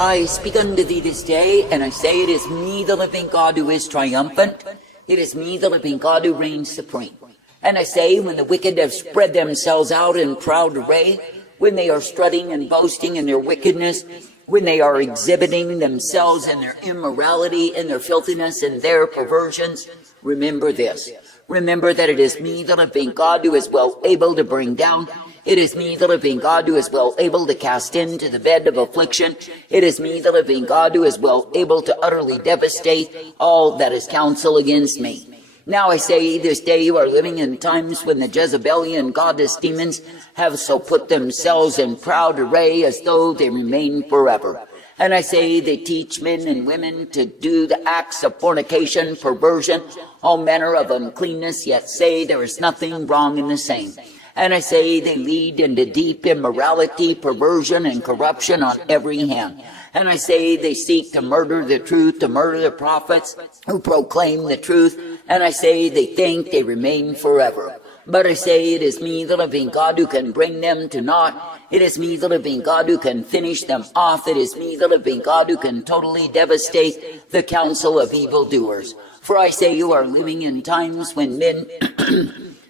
I speak unto thee this day, and I say it is me, the living God, who is triumphant. It is me, the living God, who reigns supreme. And I say, when the wicked have spread themselves out in proud array, when they are strutting and boasting in their wickedness, when they are exhibiting themselves in their immorality, in their filthiness, and their perversions, remember this. Remember that it is me, the living God, who is well able to bring down. It is me, the living God, who is well able to cast into the bed of affliction. It is me, the living God, who is well able to utterly devastate all that is counsel against me. Now I say, this day you are living in times when the Jezebelian goddess demons have so put themselves in proud array as though they remain forever. And I say, they teach men and women to do the acts of fornication, perversion, all manner of uncleanness, yet say there is nothing wrong in the same. And I say, they lead into deep immorality, perversion, and corruption on every hand. And I say, they seek to murder the truth, to murder the prophets who proclaim the truth. And I say, they think they remain forever. But I say, it is me, the living God, who can bring them to naught. It is me, the living God, who can finish them off. It is me, the living God, who can totally devastate the counsel of evildoers. For I say, you are living in times when men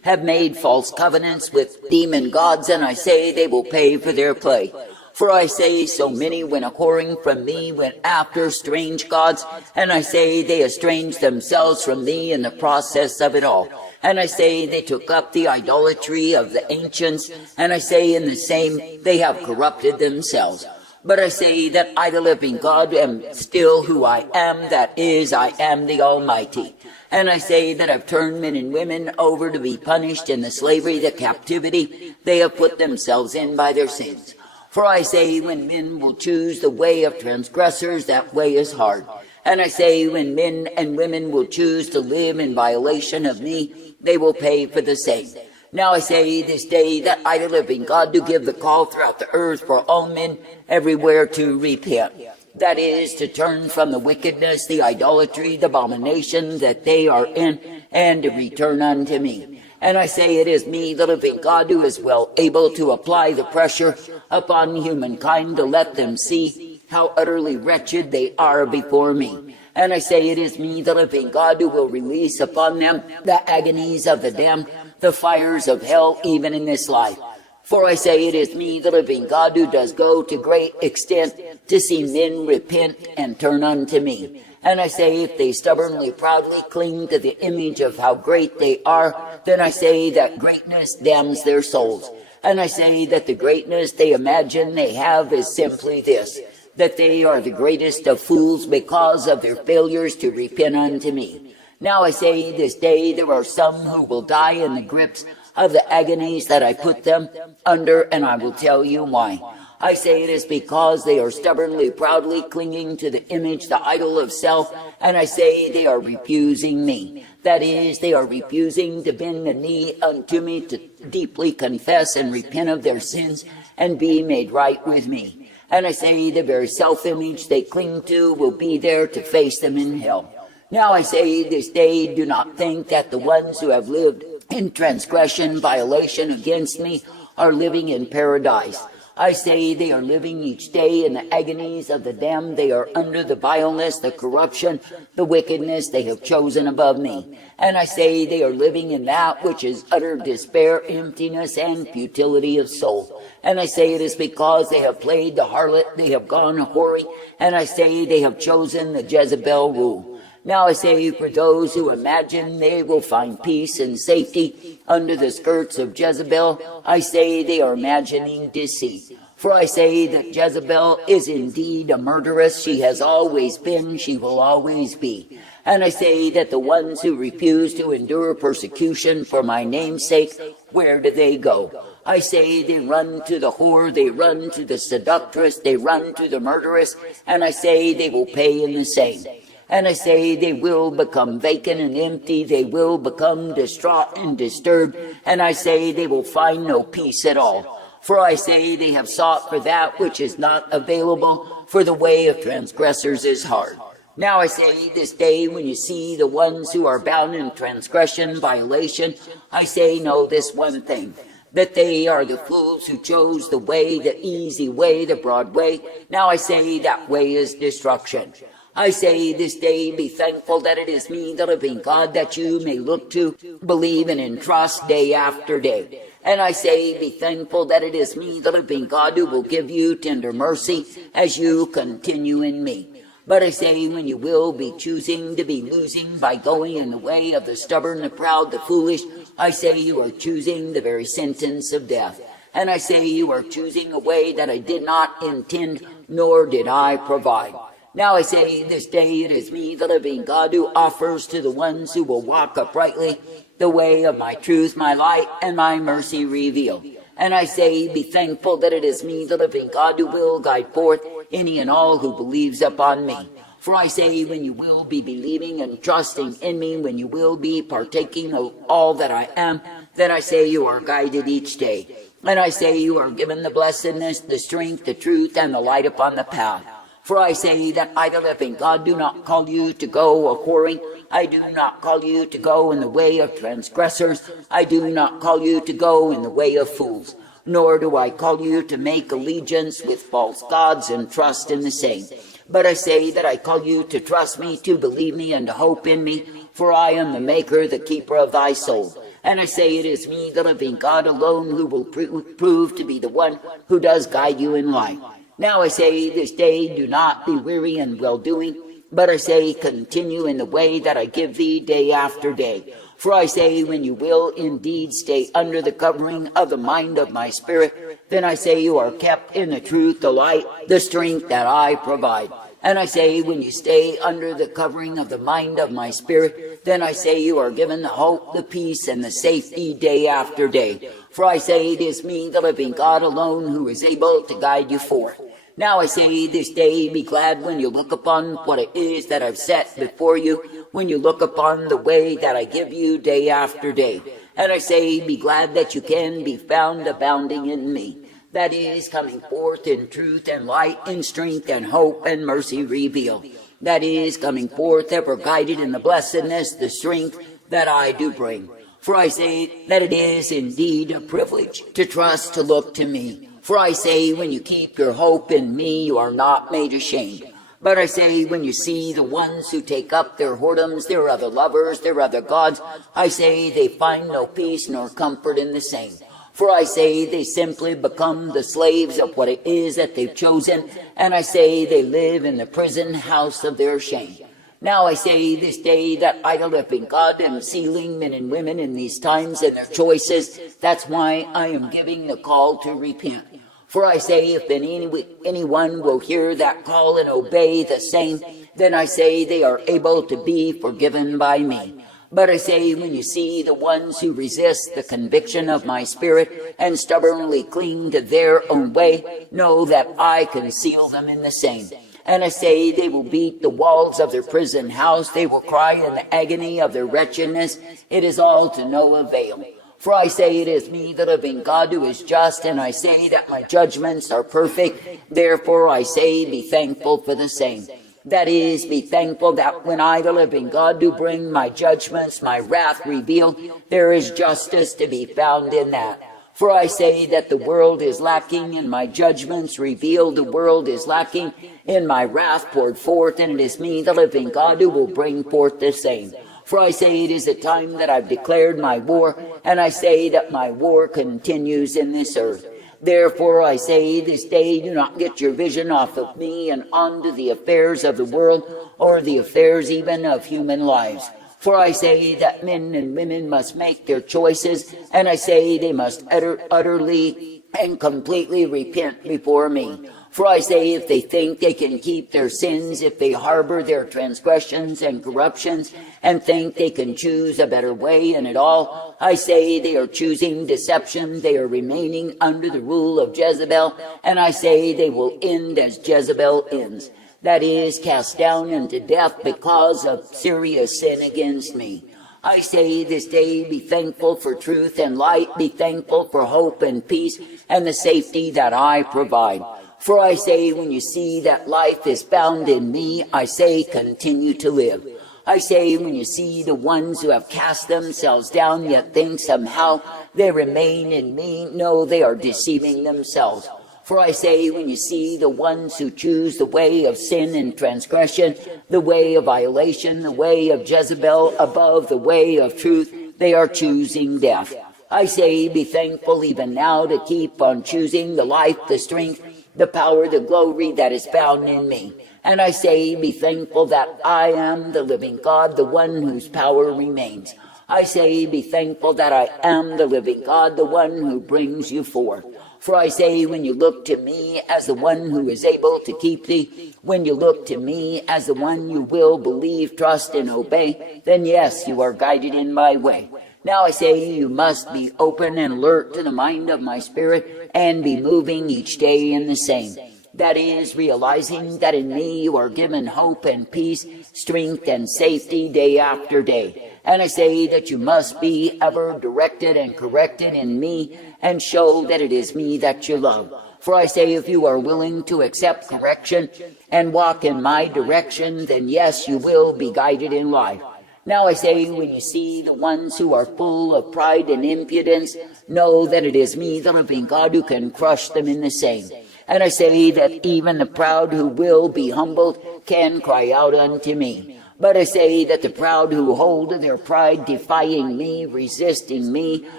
have made false covenants with demon gods, and I say they will pay for their play. For I say, so many went a-whoring from me, went after strange gods, and I say they estranged themselves from me in the process of it all. And I say they took up the idolatry of the ancients, and I say in the same they have corrupted themselves. But I say that I, the living God, am still who I am, that is, I am the Almighty. And I say that I've turned men and women over to be punished in the slavery, the captivity they have put themselves in by their sins. For I say, when men will choose the way of transgressors, that way is hard. And I say, when men and women will choose to live in violation of me, they will pay for the same. Now I say this day that I, the living God, do give the call throughout the earth for all men everywhere to repent. That is, to turn from the wickedness, the idolatry, the abomination that they are in, and to return unto me. And I say, it is me, the living God, who is well able to apply the pressure upon humankind to let them see how utterly wretched they are before me. And I say, it is me, the living God, who will release upon them the agonies of the damned, the fires of hell, even in this life. For I say, it is me, the living God, who does go to great extent to see men repent and turn unto me. And I say, if they stubbornly, proudly cling to the image of how great they are, then I say that greatness damns their souls. And I say that the greatness they imagine they have is simply this, that they are the greatest of fools because of their failures to repent unto me. Now I say, this day there are some who will die in the grips of the agonies that I put them under, and I will tell you why. I say it is because they are stubbornly, proudly clinging to the image, the idol of self, and I say they are refusing me. That is, they are refusing to bend the knee unto me, to deeply confess and repent of their sins and be made right with me. And I say the very self-image they cling to will be there to face them in hell. Now I say this day, do not think that the ones who have lived in transgression, violation against me are living in paradise. I say they are living each day in the agonies of the damned. They are under the vileness, the corruption, the wickedness they have chosen above me. And I say they are living in that which is utter despair, emptiness, and futility of soul. And I say it is because they have played the harlot, they have gone a-whoring, and I say they have chosen the Jezebel rule. Now I say, for those who imagine they will find peace and safety under the skirts of Jezebel, I say they are imagining deceit. For I say that Jezebel is indeed a murderess. She has always been, she will always be. And I say that the ones who refuse to endure persecution for my name's sake, where do they go? I say they run to the whore, they run to the seductress, they run to the murderess, and I say they will pay in the same. And I say they will become vacant and empty, they will become distraught and disturbed, and I say they will find no peace at all. For I say they have sought for that which is not available, for the way of transgressors is hard. Now I say this day, when you see the ones who are bound in transgression, violation, I say know this one thing, that they are the fools who chose the way, the easy way, the broad way. Now I say that way is destruction. I say this day, be thankful that it is me, the living God, that you may look to, believe, and entrust day after day. And I say, be thankful that it is me, the living God, who will give you tender mercy as you continue in me. But I say, when you will be choosing to be losing by going in the way of the stubborn, the proud, the foolish, I say you are choosing the very sentence of death. And I say you are choosing a way that I did not intend, nor did I provide. Now I say this day it is me, the living God, who offers to the ones who will walk uprightly the way of my truth, my light, and my mercy reveal. And I say, be thankful that it is me, the living God, who will guide forth any and all who believes upon me. For I say, when you will be believing and trusting in me, when you will be partaking of all that I am, then I say you are guided each day. And I say you are given the blessedness, the strength, the truth, and the light upon the path. For I say that I, the living God, do not call you to go a-whoring. I do not call you to go in the way of transgressors. I do not call you to go in the way of fools. Nor do I call you to make allegiance with false gods and trust in the same. But I say that I call you to trust me, to believe me, and to hope in me. For I am the maker, the keeper of thy soul. And I say it is me, the living God alone, who will prove to be the one who does guide you in life. Now I say this day, do not be weary in well-doing, but I say continue in the way that I give thee day after day. For I say, when you will indeed stay under the covering of the mind of my spirit, then I say you are kept in the truth, the light, the strength that I provide. And I say, when you stay under the covering of the mind of my spirit, then I say you are given the hope, the peace, and the safety day after day. For I say it is me, the living God alone, who is able to guide you forth. Now I say this day, be glad when you look upon what it is that I've set before you, when you look upon the way that I give you day after day. And I say, be glad that you can be found abounding in me. That is, coming forth in truth and light, in strength and hope and mercy reveal. That is, coming forth ever guided in the blessedness, the strength that I do bring. For I say that it is indeed a privilege to trust, to look to me. For I say, when you keep your hope in me, you are not made ashamed. But I say, when you see the ones who take up their whoredoms, their other lovers, their other gods, I say they find no peace nor comfort in the same. For I say they simply become the slaves of what it is that they've chosen, and I say they live in the prison house of their shame. Now I say this day that I, the living God, am sealing men and women in these times and their choices. That's why I am giving the call to repent. For I say, if anyone will hear that call and obey the same, then I say they are able to be forgiven by me. But I say, when you see the ones who resist the conviction of my spirit and stubbornly cling to their own way, know that I can seal them in the same. And I say they will beat the walls of their prison house. They will cry in the agony of their wretchedness. It is all to no avail. For I say it is me, the living God, who is just, and I say that my judgments are perfect. Therefore I say, be thankful for the same. That is, be thankful that when I, the living God, do bring my judgments, my wrath revealed, there is justice to be found in that. For I say that the world is lacking in my judgments revealed, the world is lacking in my wrath poured forth, and it is me, the living God, who will bring forth the same. For I say it is a time that I've declared my war, and I say that my war continues in this earth. Therefore I say this day, do not get your vision off of me and onto the affairs of the world, or the affairs even of human lives. For I say that men and women must make their choices, and I say they must utterly and completely repent before me. For I say if they think they can keep their sins, if they harbor their transgressions and corruptions, and think they can choose a better way in it all, I say they are choosing deception, they are remaining under the rule of Jezebel, and I say they will end as Jezebel ends. That is, cast down into death because of serious sin against me. I say this day, be thankful for truth and light, be thankful for hope and peace, and the safety that I provide. For I say, when you see that life is found in me, I say, continue to live. I say, when you see the ones who have cast themselves down, yet think somehow they remain in me, no, they are deceiving themselves. For I say, when you see the ones who choose the way of sin and transgression, the way of violation, the way of Jezebel above the way of truth, they are choosing death. I say, be thankful even now to keep on choosing the life, the strength, the power, the glory that is found in me. And I say, be thankful that I am the living God, the one whose power remains. I say, be thankful that I am the living God, the one who brings you forth. For I say, when you look to me as the one who is able to keep thee, when you look to me as the one you will believe, trust, and obey, then yes, you are guided in my way. Now I say, you must be open and alert to the mind of my spirit, and be moving each day in the same. That is, realizing that in me you are given hope and peace, strength and safety day after day. And I say that you must be ever directed and corrected in me, and show that it is me that you love. For I say, if you are willing to accept correction and walk in my direction, then yes, you will be guided in life. Now I say, when you see the ones who are full of pride and impudence, know that it is me, the living God, who can crush them in the same. And I say that even the proud who will be humbled can cry out unto me. But I say that the proud who hold their pride, defying me, resisting me,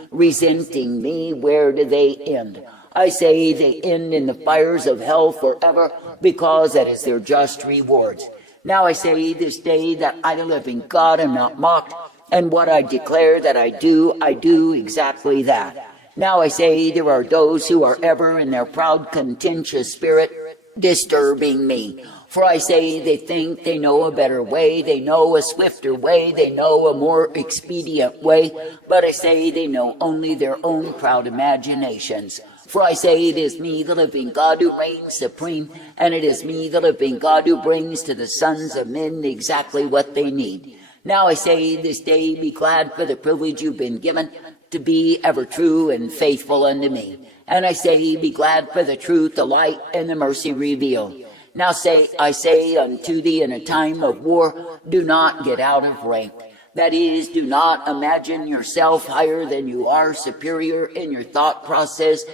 resenting me, where do they end? I say they end in the fires of hell forever, because that is their just rewards. Now I say this day that I, the living God, am not mocked, and what I declare that I do exactly that. Now I say there are those who are ever in their proud, contentious spirit disturbing me. For I say they think they know a better way, they know a swifter way, they know a more expedient way, but I say they know only their own proud imaginations. For I say it is me, the living God, who reigns supreme, and it is me, the living God, who brings to the sons of men exactly what they need. Now I say this day, be glad for the privilege you've been given to be ever true and faithful unto me. And I say, be glad for the truth, the light, and the mercy revealed. Now I say unto thee, in a time of war, do not get out of rank. That is, do not imagine yourself higher than you are, superior in your thought process,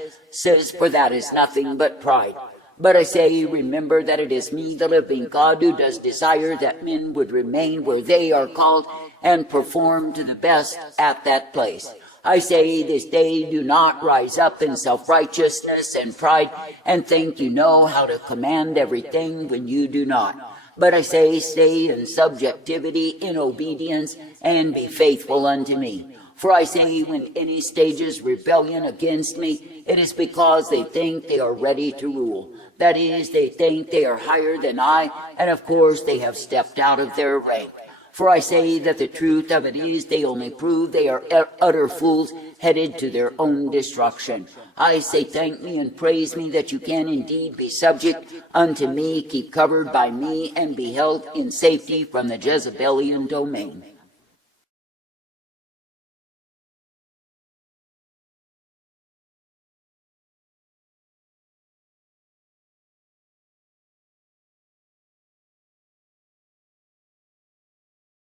for that is nothing but pride. But I say, remember that it is me, the living God, who does desire that men would remain where they are called and perform to the best at that place. I say this day, do not rise up in self-righteousness and pride and think you know how to command everything when you do not. But I say, stay in subjectivity, in obedience, and be faithful unto me. For I say, when any stages rebellion against me, it is because they think they are ready to rule. That is, they think they are higher than I, and of course they have stepped out of their rank. For I say that the truth of it is they only prove they are utter fools headed to their own destruction. I say thank me and praise me that you can indeed be subject unto me, keep covered by me, and be held in safety from the Jezebelian domain.